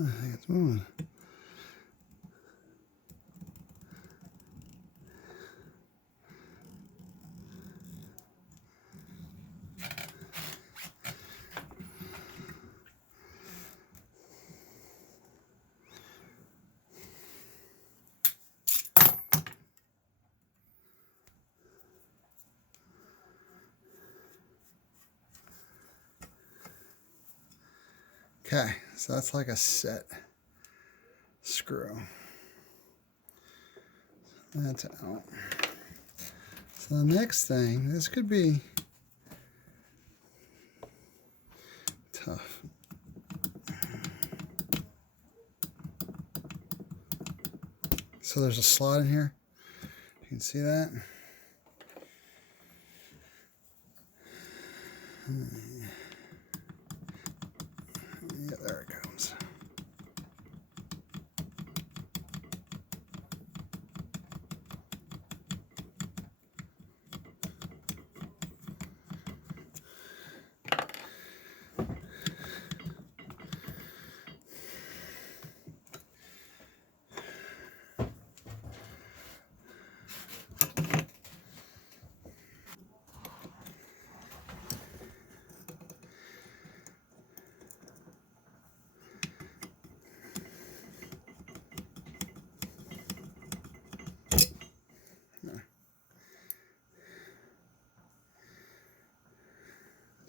I think it's moving. Okay, so that's like a set screw. That's out. So the next thing, this could be tough. So there's a slot in here. You can see that. Yeah, there it goes.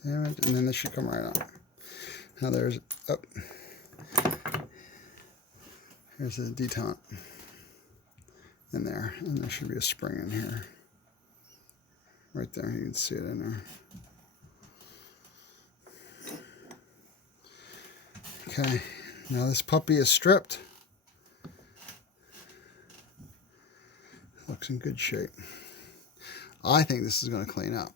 Damn it, and then this should come right on. Now there's, oh, here's a detente in there, and there should be a spring in here. Right there, you can see it in there. Okay, now this puppy is stripped. Looks in good shape. I think this is going to clean up.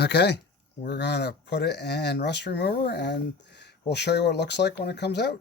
Okay, we're going to put it in rust remover and we'll show you what it looks like when it comes out.